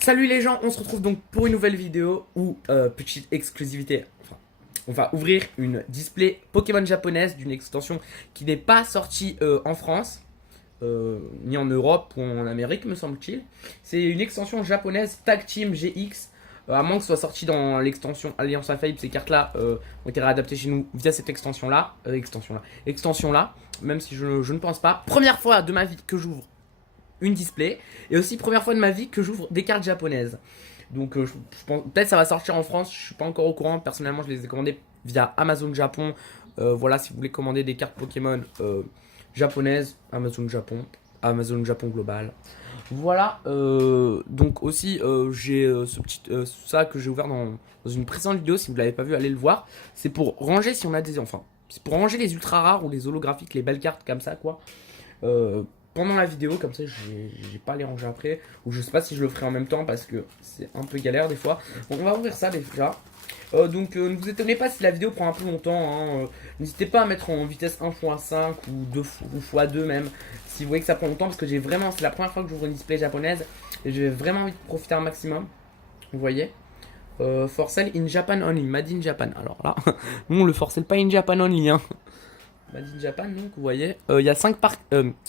Salut les gens, on se retrouve donc pour une nouvelle vidéo où, petite exclusivité, enfin, on va ouvrir une display Pokémon japonaise d'une extension qui n'est pas sortie en France, ni en Europe ou en Amérique me semble-t-il. C'est une extension japonaise Tag Team GX, à moins que ce soit sorti dans l'extension Alliance Infaillible, ces cartes-là ont été réadaptées chez nous via cette extension-là, même si je ne pense pas. Première fois de ma vie que j'ouvre une display. Et aussi première fois de ma vie que j'ouvre des cartes japonaises. Donc je pense peut-être ça va sortir en France, je suis pas encore au courant. Personnellement je les ai commandées via Amazon Japon. Voilà, si vous voulez commander des cartes Pokémon japonaises, Amazon Japon, Amazon Japon global. Voilà, donc aussi j'ai ce petit ça que j'ai ouvert dans une précédente vidéo. Si vous l'avez pas vu, allez le voir. C'est pour ranger si on a des enfants. C'est pour ranger les ultra rares ou les holographiques, les belles cartes comme ça quoi. Pendant la vidéo, comme ça j'ai pas à les ranger après, ou je sais pas si je le ferai en même temps parce que c'est un peu galère des fois. Bon, on va ouvrir ça déjà. Donc ne vous étonnez pas si la vidéo prend un peu longtemps, hein. N'hésitez pas à mettre en vitesse 1x5 ou 2 ou x2 même si vous voyez que ça prend longtemps, parce que j'ai vraiment, c'est la première fois que j'ouvre une display japonaise et j'ai vraiment envie de profiter un maximum. Vous voyez, for sale in Japan only, made in Japan. Alors là, nous on le for sale pas in Japan only, hein. Made in Japan, donc vous voyez, il y a 5 parcs.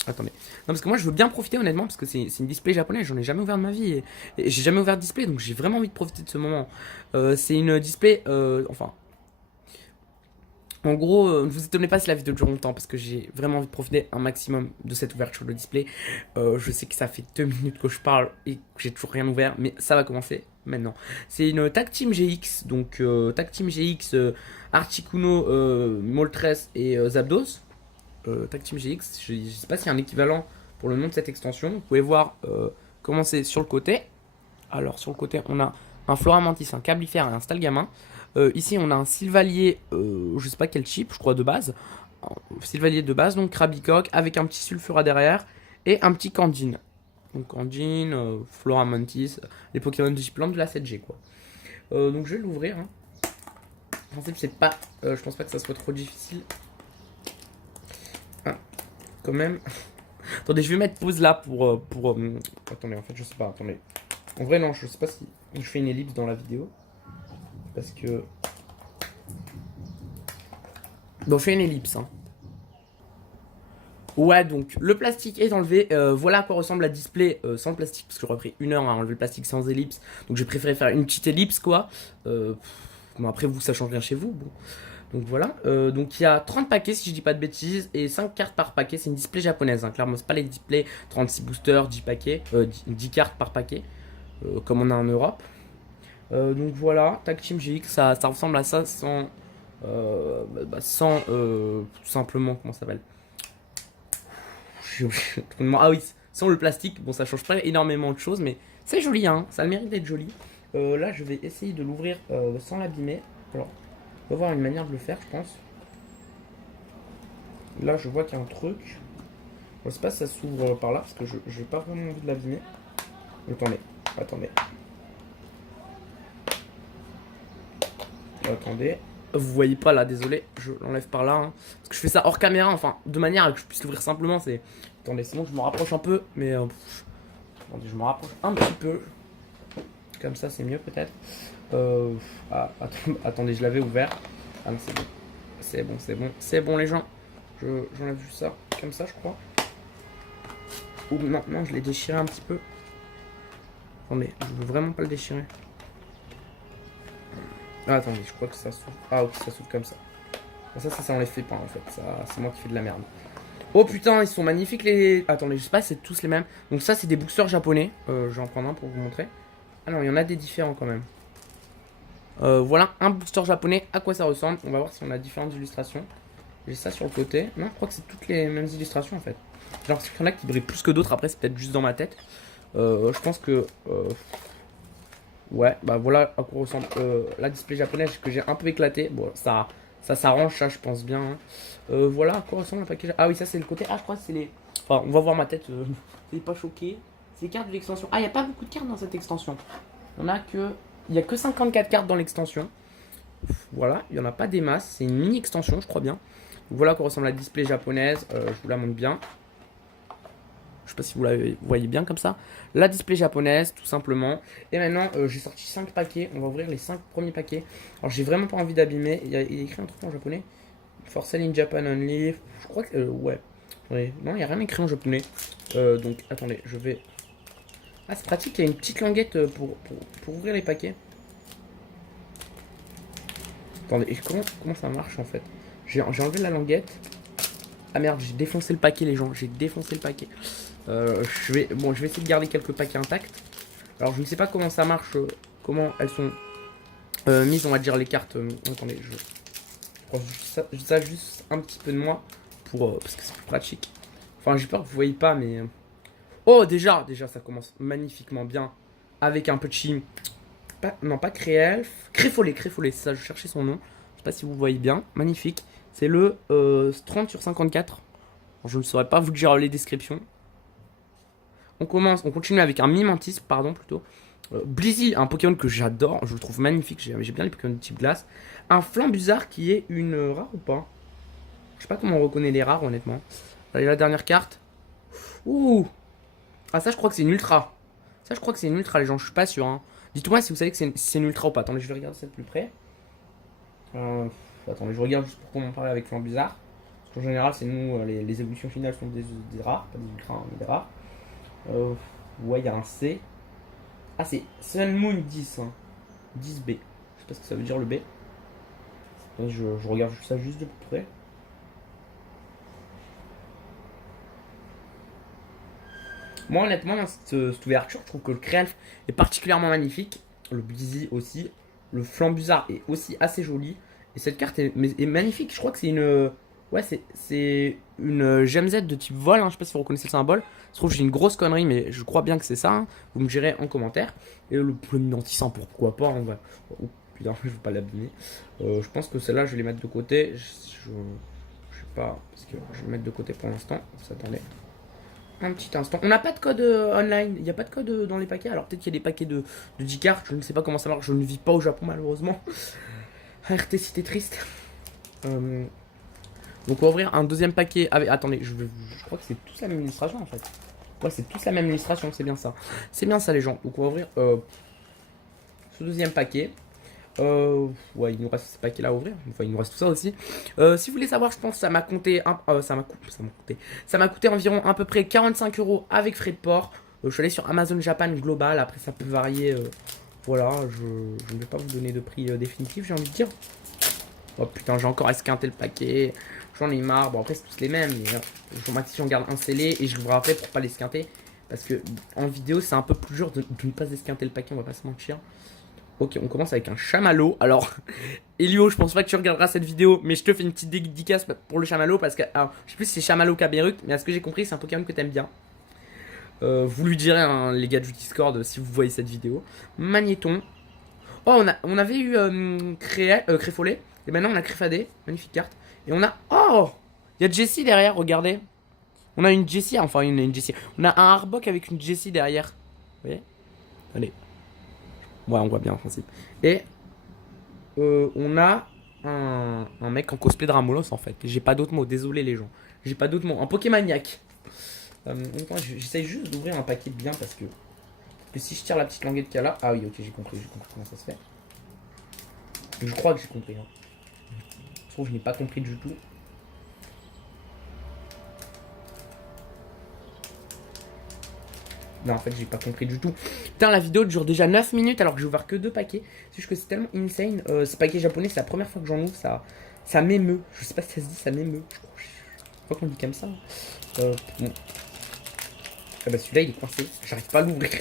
Attendez. Non, parce que moi je veux bien profiter honnêtement, parce que c'est une display japonaise, j'en ai jamais ouvert de ma vie. Et j'ai jamais ouvert de display, donc j'ai vraiment envie de profiter de ce moment. C'est une display. Enfin. En gros, ne vous étonnez pas si la vidéo dure longtemps, parce que j'ai vraiment envie de profiter un maximum de cette ouverture de display. Je sais que ça fait 2 minutes que je parle et que j'ai toujours rien ouvert, mais ça va commencer maintenant. C'est une Tag Team GX, donc Tag Team GX, Articuno, Moltres et Zapdos. Tag Team GX, je ne sais pas s'il y a un équivalent pour le nom de cette extension. Vous pouvez voir comment c'est sur le côté. Alors sur le côté, on a un Floramantis, un Cablifère et un Stalgamin. Ici, on a un Sylvalier, je sais pas quel type, je crois de base. Sylvalier de base, donc Krabicoque, avec un petit Sulfura derrière et un petit Candine. Donc Candine, Floramantis, les Pokémon de Type de la 7G quoi. Donc je vais l'ouvrir. Hein. En principe, c'est pas, je pense pas que ça soit trop difficile. Ah, quand même. Attendez, je vais mettre pause là pour. Attendez, en fait, je sais pas. Attendez. En vrai, non, je sais pas si je fais une ellipse dans la vidéo. Parce que. Bon, je fais une ellipse. Hein. Ouais, donc le plastique est enlevé. Voilà à quoi ressemble la display sans le plastique. Parce que j'aurais pris 1 heure à enlever le plastique sans ellipse. Donc j'ai préféré faire une petite ellipse, quoi. Bon, après, vous, ça change rien chez vous. Bon. Donc voilà, donc il y a 30 paquets si je dis pas de bêtises et 5 cartes par paquet, c'est une display japonaise, hein. Clairement c'est pas les displays 36 boosters, 10 paquets, 10 cartes par paquet, comme on a en Europe. Donc voilà, Tag Team GX, ça ressemble à ça sans, sans tout simplement, comment ça s'appelle. Ah oui, sans le plastique, bon ça change pas énormément de choses, mais c'est joli, hein, ça a le mérite d'être joli. Là je vais essayer de l'ouvrir sans l'abîmer, alors... On va voir une manière de le faire, je pense. Là, je vois qu'il y a un truc. Je sais pas si ça s'ouvre par là, parce que je n'ai pas vraiment envie de l'abîmer. Attendez. Attendez. Vous voyez pas là, désolé. Je l'enlève par là. Hein. Parce que je fais ça hors caméra, enfin, de manière à que je puisse l'ouvrir simplement. C'est. Attendez, sinon je me rapproche un peu, mais. Attendez, je me rapproche un petit peu. Comme ça, c'est mieux peut-être. Attendez, je l'avais ouvert. Ah non, c'est bon. C'est bon les gens. J'enlève juste ça, comme ça je crois. Ou non, je l'ai déchiré un petit peu. Attendez, je veux vraiment pas le déchirer. Ah, attendez, je crois que ça s'ouvre. Ah ok, ça s'ouvre comme ça. Ça on les fait pas en fait. Ça, c'est moi qui fais de la merde. Oh putain, ils sont magnifiques les... Attendez, je sais pas, c'est tous les mêmes. Donc ça c'est des boosters japonais. Je vais en prendre un pour vous montrer. Ah non, il y en a des différents quand même. Voilà un booster japonais, à quoi ça ressemble. On va voir si on a différentes illustrations. J'ai ça sur le côté. Non, je crois que c'est toutes les mêmes illustrations en fait. Genre, il y en a qui brillent plus que d'autres, après c'est peut-être juste dans ma tête. Je pense que... ouais, bah voilà à quoi ressemble la display japonaise que j'ai un peu éclaté. Bon, ça s'arrange, ça je pense bien. Hein. Voilà à quoi ressemble le package. Ah oui, ça c'est le côté... Ah, je crois que c'est les... Enfin, on va voir ma tête. C'est pas choqué. C'est les cartes de l'extension. Ah, il n'y a pas beaucoup de cartes dans cette extension. On a que... Il n'y a que 54 cartes dans l'extension. Voilà, il n'y en a pas des masses. C'est une mini extension, je crois bien. Donc voilà à quoi ressemble la display japonaise. Je vous la montre bien. Je pas si vous voyez bien comme ça. La display japonaise, tout simplement. Et maintenant, j'ai sorti 5 paquets. On va ouvrir les 5 premiers paquets. Alors, j'ai vraiment pas envie d'abîmer. Il y a écrit un truc en japonais. For sale in Japan only. Je crois que. Ouais. Ouais. Non, il n'y a rien écrit en japonais. Donc, attendez, je vais. Ah, c'est pratique, il y a une petite languette pour ouvrir les paquets. Attendez, et comment ça marche en fait? J'ai enlevé la languette. Ah merde, j'ai défoncé le paquet, les gens. J'ai défoncé le paquet. Je vais essayer de garder quelques paquets intacts. Alors, je ne sais pas comment ça marche, comment elles sont mises, on va dire, les cartes. Attendez, je prends ça juste un petit peu de moi parce que c'est plus pratique. Enfin, j'ai peur que vous voyez pas, mais. Oh, déjà, ça commence magnifiquement bien. Avec un peu de chim. Non, pas Créelf. Créfollet, c'est ça, je cherchais son nom. Je sais pas si vous voyez bien. Magnifique. C'est le 30 sur 54. Alors, je ne saurais pas vous dire les descriptions. On continue avec un Mimantis, pardon, plutôt. Blizzy, un Pokémon que j'adore. Je le trouve magnifique. J'ai bien les Pokémon de type glace. Un Flambuzard qui est une rare ou pas. Je sais pas comment on reconnaît les rares, honnêtement. Allez, la dernière carte. Ouh. Ah, ça, je crois que c'est une ultra. Ça, je crois que c'est une ultra, les gens. Je suis pas sûr. Hein. Dites-moi si vous savez que c'est une ultra ou pas. Attendez, je vais regarder ça de plus près. Attendez, je regarde juste pour qu'on en parle avec Flambuzard. Parce qu'en général, c'est nous, les évolutions finales sont des rares. Pas des ultras, hein, mais des rares. Ouais, il y a un C. Ah, c'est Sun Moon 10. Hein. 10B. Je sais pas ce que ça veut dire le B. Et je regarde ça juste de plus près. Moi, honnêtement, dans cette ouverture, je trouve que le Créelf est particulièrement magnifique. Le Blizzy aussi. Le Flambuzard est aussi assez joli. Et cette carte est magnifique. Je crois que c'est une. Ouais, c'est une GMZ de type vol. Hein. Je sais pas si vous reconnaissez le symbole. Je trouve que j'ai une grosse connerie, mais je crois bien que c'est ça. Hein. Vous me direz en commentaire. Et le Pluminantis, pourquoi pas. On va. Oh, putain, je vais pas l'abîmer. Je pense que celle-là, je vais les mettre de côté. Je sais pas. Parce que je vais les mettre de côté pour l'instant. Attendez. Un petit instant. On n'a pas de code online. Il n'y a pas de code dans les paquets. Alors peut-être qu'il y a des paquets de 10 cartes. Je ne sais pas comment ça marche. Je ne vis pas au Japon malheureusement. RT Cité triste. Donc on va ouvrir un deuxième paquet. Attendez, je crois que c'est tous la même illustration en fait. Ouais, c'est tous la même illustration. C'est bien ça. C'est bien ça les gens. Donc on va ouvrir ce deuxième paquet. Ouais, il nous reste ce paquet là à ouvrir. Enfin, il nous reste tout ça aussi. Si vous voulez savoir, je pense que ça m'a coûté ça m'a coûté environ à peu près 45 € avec frais de port. Je suis allé sur Amazon Japan Global. Après, ça peut varier. Voilà, je ne vais pas vous donner de prix définitif, j'ai envie de dire. Oh putain, j'ai encore esquinté le paquet. J'en ai marre. Bon, après, c'est tous les mêmes. Mais maxi, j'en garde un scellé et je vous rappelle pour pas l'esquinter. Parce que en vidéo, c'est un peu plus dur de ne pas esquinter le paquet, on va pas se mentir. Ok, on commence avec un chamallow. Alors, Elio, je pense pas que tu regarderas cette vidéo, mais je te fais une petite dédicace pour le chamallow parce que, alors, je sais plus si c'est chamallow Caberuk, mais à ce que j'ai compris, c'est un Pokémon que t'aimes bien. Vous lui direz, hein, les gars du Discord, si vous voyez cette vidéo. Magnéton. Oh, on avait eu Créfollet, et maintenant on a Créfadé, magnifique carte. Et on a, oh, il y a Jessie derrière, regardez. On a une Jessie, enfin une Jessie. On a un Arbok avec une Jessie derrière. Vous voyez? Allez. Ouais, on voit bien en principe. Et on a un mec en cosplay de Ramolos en fait. J'ai pas d'autres mots, désolé les gens. J'ai pas d'autres mots. Un Pokémaniac. J'essaye juste d'ouvrir un paquet bien parce que si je tire la petite languette qu'il y a là. Ah oui, ok, j'ai compris comment ça se fait. Je crois que j'ai compris. Hein. Je trouve que je n'ai pas compris du tout. Non, en fait, j'ai pas compris du tout. Putain, la vidéo dure déjà 9 minutes alors que j'ai ouvert que 2 paquets. C'est juste que c'est tellement insane. Ces paquets japonais, c'est la première fois que j'en ouvre. Ça m'émeut. Je sais pas si ça se dit, ça m'émeut. Je crois qu'on dit comme ça. Bon. Ah bah celui-là, il est coincé. J'arrive pas à l'ouvrir.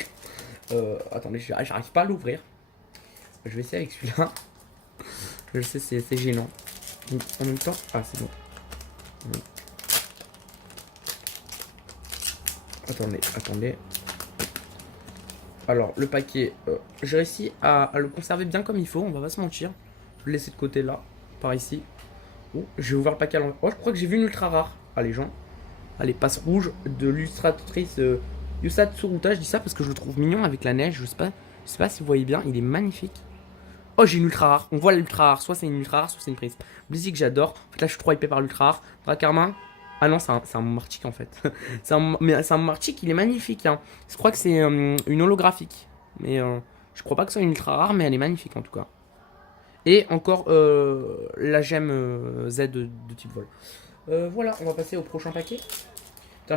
Attendez, j'arrive pas à l'ouvrir. Je vais essayer avec celui-là. Je sais, c'est gênant. Donc, en même temps. Ah, c'est bon. Attendez. Alors, le paquet, j'ai réussi à le conserver bien comme il faut, on va pas se mentir. Je vais le laisser de côté là, par ici. Oh, j'ai ouvert le paquet à l'envers. Oh, je crois que j'ai vu une ultra rare. Allez, gens. Allez, passe rouge de l'illustratrice Yusa Tsuruta. Je dis ça parce que je le trouve mignon avec la neige. Je sais pas si vous voyez bien, il est magnifique. Oh, j'ai une ultra rare. On voit l'ultra rare. Soit c'est une ultra rare, soit c'est une prise. Blizzy que j'adore. En fait, là, je suis trop hypé par l'ultra rare. Dracarmin. Ah non, c'est un Martic en fait. Mais c'est un Martic, il est magnifique. Hein. Je crois que c'est une holographique. Mais je crois pas que ce soit une ultra rare, mais elle est magnifique en tout cas. Et encore la gemme Z de type vol. Voilà, on va passer au prochain paquet.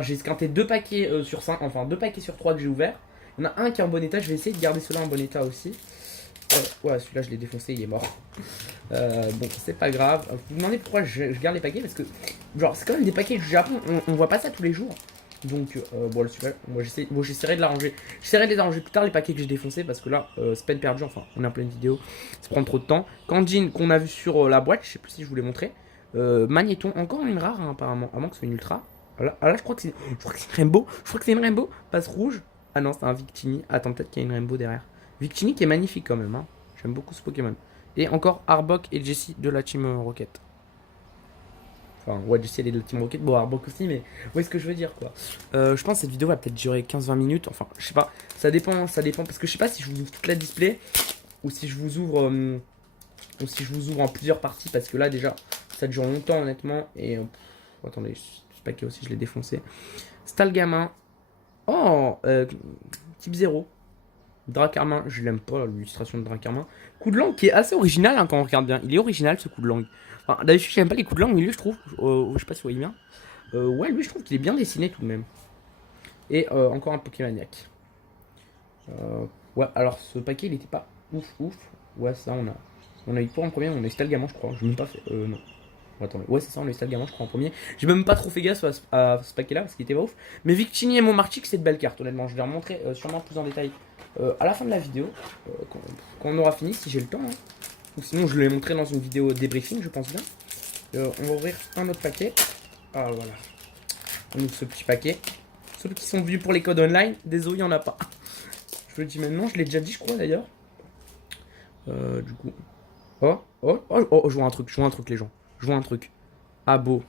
J'ai esquinté 2 paquets sur 5, enfin 2 paquets sur 3 que j'ai ouvert. Il y en a un qui est en bon état, je vais essayer de garder cela en bon état aussi. Ouais, celui-là je l'ai défoncé, il est mort. Bon, c'est pas grave. Vous vous demandez pourquoi je garde les paquets, parce que genre c'est quand même des paquets du Japon, on voit pas ça tous les jours. Donc bon, celui-là, moi j'essaierai de l'arranger. J'essaierai de les arranger plus tard les paquets que j'ai défoncés, parce que là c'est peine perdue, enfin on est en pleine vidéo, ça prend trop de temps. Kanjin qu'on a vu sur la boîte, je sais plus si je vous l'ai montré. Magnéton, encore une rare hein, apparemment, à moins que ce soit une ultra. Là je crois que c'est une Rainbow, je crois que c'est une Rainbow, passe rouge. Ah non, c'est un Victini. Attends, peut-être qu'il y a une Rainbow derrière. Victini qui est magnifique quand même, hein. J'aime beaucoup ce Pokémon. Et encore Arbok et Jessie de la Team Rocket. Enfin, ouais, Jessie elle est de la Team Rocket. Bon, Arbok aussi, mais vous voyez ce que je veux dire quoi. Je pense que cette vidéo va peut-être durer 15-20 minutes. Enfin, je sais pas. Ça dépend. Parce que je sais pas si je vous ouvre toute la display ou si je vous ouvre. En plusieurs parties. Parce que là, déjà, ça dure longtemps, honnêtement. Et. Attendez, ce paquet aussi, je l'ai défoncé. Stalgamin. Oh Type 0. Dracarmin, je l'aime pas l'illustration de Dracarmin. Coup de langue qui est assez original hein, quand on regarde bien. Il est original ce coup de langue. Enfin, d'habitude j'aime pas les coups de langue, mais lui je trouve, je sais pas si vous voyez bien. Ouais, lui je trouve qu'il est bien dessiné tout de même. Et encore un Pokémaniac. Ouais, alors ce paquet il était pas ouf. Ouais, ça on a eu quoi en premier? On a eu Stalgamin je crois. Je même pas fait. Non. Attendez, ouais c'est ça, on a eu Stalgamin je crois en premier. J'ai même pas trop fait gaffe à ce paquet là parce qu'il était pas ouf. Mais Victini et mon Martic c'est de belles cartes honnêtement. Je vais remontrer sûrement plus en détail à la fin de la vidéo, quand on aura fini, si j'ai le temps. Hein. Ou sinon, je l'ai montré dans une vidéo débriefing, je pense bien. On va ouvrir un autre paquet. Ah, voilà. On ouvre ce petit paquet. Ceux qui sont venus pour les codes online, désolé, il n'y en a pas. Je le dis maintenant, je l'ai déjà dit, je crois d'ailleurs. Du coup. Je vois un truc, les gens. Je vois un truc. Ah, beau.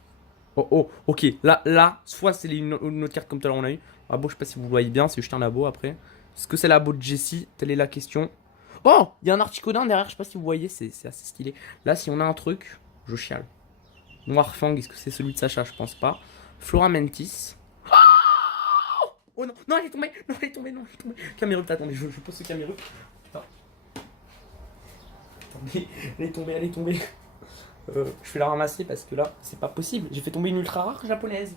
Ok. Là, soit c'est une autre carte comme tout à l'heure on a eu. Ah, beau, je sais pas si vous voyez bien, c'est juste un labo après. Est-ce que c'est la labo de Jessie? Telle est la question. Oh, il y a un Articodin derrière, je sais pas si vous voyez, c'est assez stylé. Là, si on a un truc, je chiale. Noirfang, est-ce que c'est celui de Sacha? Je pense pas. Floramentis. Oh non, non, elle est tombée, non, elle est tombée, non, elle est tombée. Camérupt, attendez, je pose ce Camérupt. Putain. Attendez, elle est tombée. Je vais la ramasser parce que là, c'est pas possible. J'ai fait tomber une ultra rare japonaise.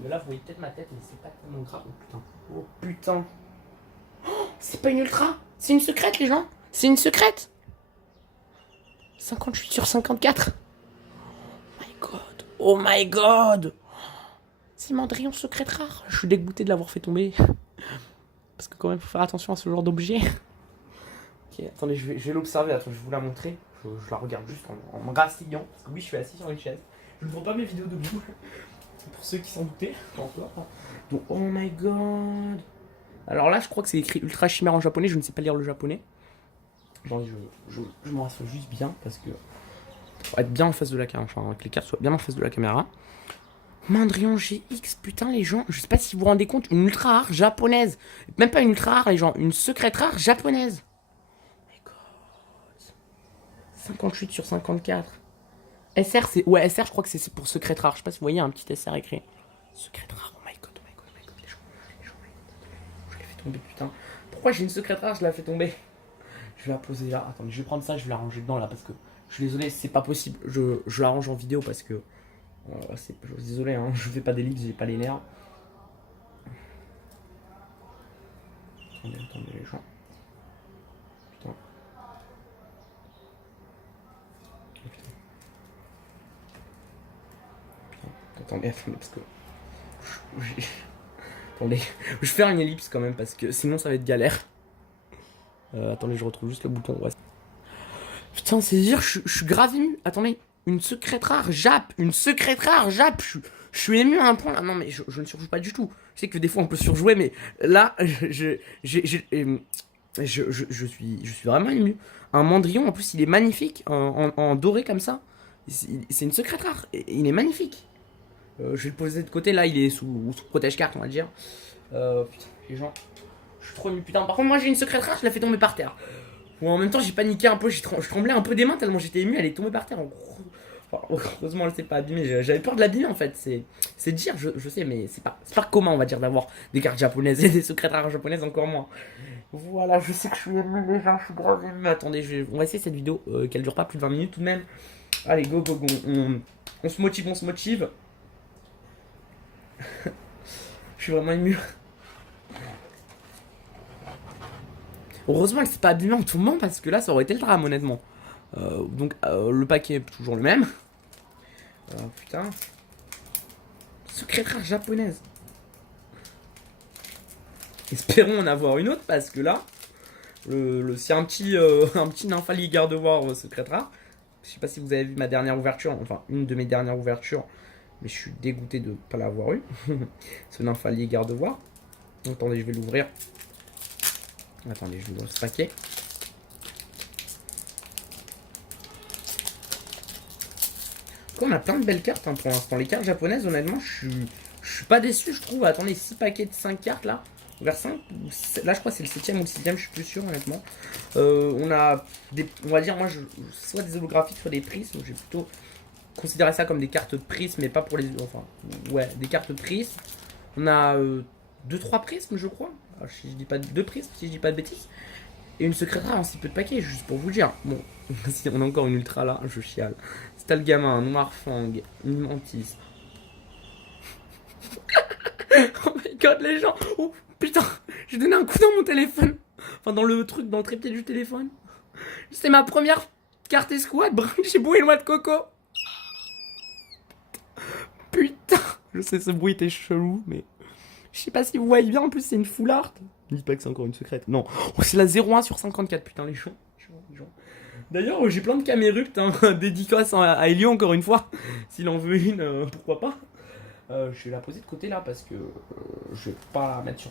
Mais là, vous voyez peut-être ma tête, mais c'est pas tellement grave. Oh putain. Oh putain. C'est pas une ultra, c'est une secrète les gens. C'est une secrète. 58 sur 54. Oh my god. Oh my god. C'est Mandrion secrète rare. Je suis dégoûté de l'avoir fait tomber. Parce que quand même, faut faire attention à ce genre d'objet. Ok, attendez, je vais l'observer. Attends, je vais vous la montrer. Je la regarde juste en me rassillant. Parce que oui, je suis assis sur une chaise. Je ne vois pas mes vidéos debout. Pour ceux qui s'en doutaient. Donc, oh my god. Alors là, je crois que c'est écrit Ultra Chimère en japonais. Je ne sais pas lire le japonais. Attendez, je me rassure juste bien parce que faut être bien en face de la caméra, enfin que les cartes soient bien en face de la caméra. Mandrion GX, putain les gens, je sais pas si vous vous rendez compte, une ultra rare japonaise. Même pas une ultra rare les gens, une secrète rare japonaise. Oh my god. 58 sur 54. SR c'est... Ouais SR je crois que c'est pour secrète rare, je sais pas si vous voyez un petit SR écrit. Secrète rare, oh my god, les gens, je l'ai fait tomber putain. Pourquoi j'ai une secrète rare, je la fais tomber? Je vais la poser là. Attendez, je vais prendre ça, je vais la ranger dedans là parce que je suis désolé, c'est pas possible. Je la range en vidéo parce que. Je suis désolé, hein, je fais pas d'ellipse, j'ai pas les nerfs. Attendez les gens. Putain. Attendez, parce que. Attendez, je vais faire une ellipse quand même parce que sinon ça va être galère. Attendez, je retrouve juste le bouton. Ouais. Putain, c'est dire, je suis grave ému. Attendez, une secrète rare, Jap. Une secrète rare, Jap. Je suis ému à un point là. Non, mais je ne surjoue pas du tout. Je sais que des fois on peut surjouer, mais là, je suis vraiment ému. Un Mandrion, en plus, il est magnifique. En doré comme ça. C'est une secrète rare. Et il est magnifique. Je vais le poser de côté. Là, il est sous protège-carte, on va dire. Putain, les gens. Je suis trop ému. Putain, par contre, moi j'ai une secrète rare, je la fais tomber par terre. Bon, en même temps, j'ai paniqué un peu, je tremblais un peu des mains tellement j'étais ému, elle est tombée par terre. Enfin, heureusement, elle s'est pas abîmée. J'avais peur de l'abîmer en fait. C'est dire, je sais, mais c'est pas commun, on va dire, d'avoir des cartes japonaises et des secrets rares japonaises encore moins. Voilà, je sais que je suis ému, les gens, je suis grave ému. Attendez, on va essayer cette vidéo qu'elle dure pas plus de 20 minutes tout de même. Allez, go, go, go. On se motive, on se motive. Je suis vraiment ému. Heureusement, elle s'est pas abîmée en tout moment parce que là, ça aurait été le drame, honnêtement. Donc, le paquet est toujours le même. Putain. Secret rare japonaise. Espérons en avoir une autre parce que là, c'est un petit Nymphalie garde-voir secret rare. Je sais pas si vous avez vu ma dernière ouverture, enfin une de mes dernières ouvertures, mais je suis dégoûté de ne pas l'avoir eu. Ce Nymphalie garde-voir. Attendez, je vais l'ouvrir. Attendez, je vais ouvrir ce paquet. On a plein de belles cartes hein, pour l'instant. Les cartes japonaises, honnêtement, je suis pas déçu, je trouve. Attendez, 6 paquets de 5 cartes là. Vers 5, là je crois que c'est le 7ème ou le 6ème, je suis plus sûr honnêtement. On a on va dire, moi, soit des holographiques, soit des prismes. J'ai plutôt considéré ça comme des cartes prismes, mais pas pour les. Enfin, ouais, des cartes prismes. On a 2-3 prismes, je crois. Alors, si je dis pas 2 prismes, si je dis pas de bêtises. Et une secrète rare en si peu de paquets, juste pour vous dire. Bon, si on a encore une ultra là, je chiale. Stalgamin, Noirfang, une Mantis. Oh my god, les gens. Oh putain, j'ai donné un coup dans mon téléphone. Enfin, dans le truc, dans le trépied du téléphone. C'est ma première carte escouade. J'ai boué noix de coco. Putain, je sais, ce bruit était chelou, mais. Je sais pas si vous voyez bien, en plus, c'est une full art. Dis pas que c'est encore une secrète. Non, oh, c'est la 01 sur 54, putain, les gens. D'ailleurs, j'ai plein de caméruptes, hein, dédicace à Elio encore une fois. S'il en veut une, pourquoi pas. Je vais la poser de côté là parce que je vais pas la mettre sur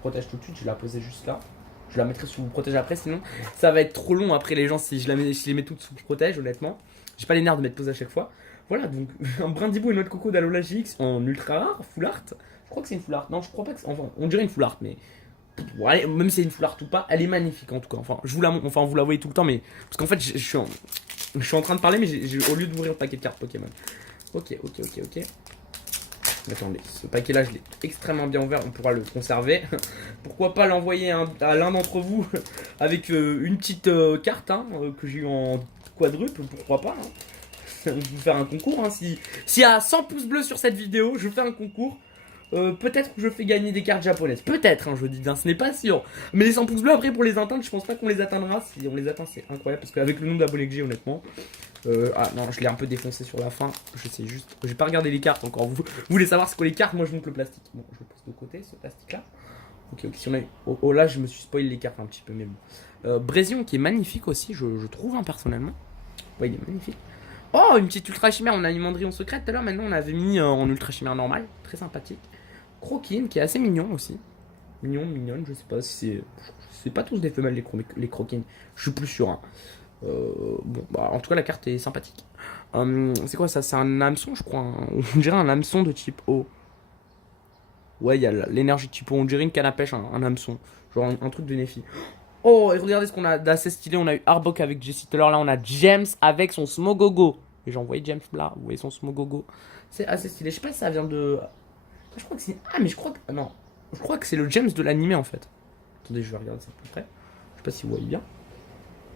protège tout de suite, je vais la poser juste là. Je la mettrai sous protège après, sinon ça va être trop long après les gens si je les mets toutes sous protège, honnêtement. J'ai pas les nerfs de mettre pause à chaque fois. Voilà, donc un brindibou et une noix de coco d'Alola GX en ultra rare, full art. Je crois que c'est une full art. Non, je crois pas que c'est. Enfin, on dirait une full art, mais. Bon, allez, même si c'est une full art ou pas, elle est magnifique en tout cas. Enfin, vous la voyez tout le temps, mais. Parce qu'en fait, je suis en train de parler, mais au lieu d'ouvrir le paquet de cartes Pokémon. Ok. Attendez, ce paquet là je l'ai extrêmement bien ouvert, on pourra le conserver. Pourquoi pas l'envoyer à l'un d'entre vous avec une petite carte hein, que j'ai eu en quadruple, pourquoi pas hein. Je vais faire un concours hein. S'il y a 100 pouces bleus sur cette vidéo, je fais un concours. Peut-être que je fais gagner des cartes japonaises. Peut-être, hein, je dis, hein, ce n'est pas sûr. Mais les 100 pouces bleus, après, pour les atteindre, je pense pas qu'on les atteindra. Si on les atteint, c'est incroyable. Parce qu'avec le nombre d'abonnés que j'ai, honnêtement. Ah non, je l'ai un peu défoncé sur la fin. Je sais juste. J'ai pas regardé les cartes encore. Vous voulez savoir ce que les cartes? Moi, je monte le plastique. Bon, je le pose de côté, ce plastique-là. Ok, si on a. Oh, là, je me suis spoilé les cartes un petit peu, mais bon. Brésion, qui est magnifique aussi, je trouve, hein, personnellement. Ouais, il est magnifique. Oh, une petite ultra chimère. On a une Mandrion secrète tout à l'heure. Maintenant, on avait mis en ultra chimère normale. Très sympathique. Croquine qui est assez mignon aussi. Mignonne, je sais pas si c'est. C'est pas tous des femelles les croquines. Je suis plus sûr. Hein. Bon, bah en tout cas, la carte est sympathique. C'est quoi ça? C'est un hameçon, je crois. Hein. On dirait un hameçon de type O. Ouais, il y a l'énergie de type O. On dirait une canne à pêche, un hameçon. Genre un truc de Nefi. Oh, et regardez ce qu'on a d'assez stylé. On a eu Arbok avec Jessie tout à l'heure. Là, on a James avec son Smogogo. Et j'ai envoyé James là. Vous voyez son Smogogo. C'est assez stylé. Je sais pas si ça vient de. Je crois que c'est. Ah, mais je crois que. Non. Je crois que c'est le James de l'animé en fait. Attendez, je vais regarder ça plus près. Je sais pas si vous voyez bien.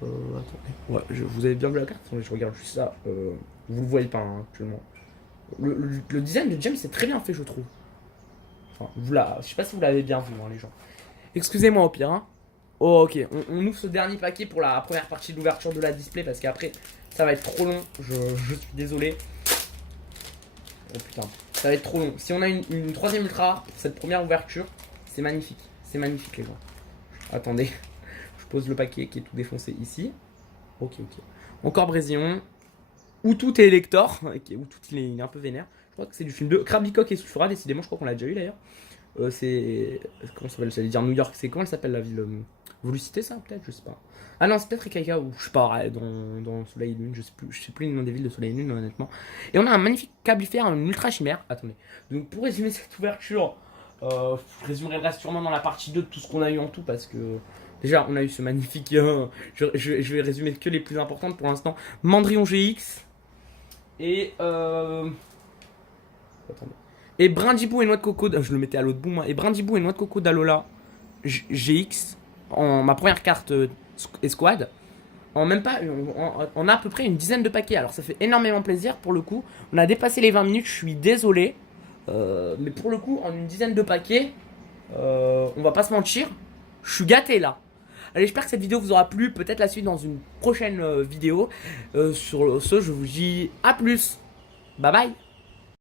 Attendez. Ouais, vous avez bien vu la carte? Attendez, je regarde juste ça. Vous le voyez pas hein, actuellement. Le design de James est très bien fait, je trouve. Enfin, je sais pas si vous l'avez bien vu, hein, les gens. Excusez-moi au pire. Hein. Oh, ok. On ouvre ce dernier paquet pour la première partie de l'ouverture de la display parce qu'après, ça va être trop long. Je suis désolé. Oh putain. Ça va être trop long. Si on a une troisième ultra rare pour cette première ouverture, c'est magnifique. C'est magnifique les gens. Attendez. Je pose le paquet qui est tout défoncé ici. Ok. Encore Brésion. Où tout est Elector. Où tout il est un peu vénère. Je crois que c'est du film de Krabicock et Sulfura. Décidément, je crois qu'on l'a déjà eu d'ailleurs. C'est. Comment ça s'appelle? J'allais dire New York. C'est comment elle s'appelle la ville? Vous lui citez ça peut-être? Je sais pas. Ah non, c'est peut-être Ikaika ou je sais pas, dans Soleil et Lune, je sais plus le nom des villes de Soleil et Lune honnêtement. Et on a un magnifique cablifère, un ultra chimère. Attendez. Donc pour résumer cette ouverture, je résumerai le reste sûrement dans la partie 2 de tout ce qu'on a eu en tout parce que déjà on a eu ce magnifique. Je vais résumer que les plus importantes pour l'instant. Mandrion GX. Et attendez. Et Brindibou et noix de coco, je le mettais à l'autre bout moi. Et Brindibou et noix de coco d'Alola GX en ma première carte escouade. En même pas, on a à peu près une dizaine de paquets. Alors ça fait énormément plaisir pour le coup. On a dépassé les 20 minutes, je suis désolé. Mais pour le coup, en une dizaine de paquets, on va pas se mentir, je suis gâté là. Allez, j'espère que cette vidéo vous aura plu. Peut-être la suite dans une prochaine vidéo. Sur ce, je vous dis à plus. Bye bye.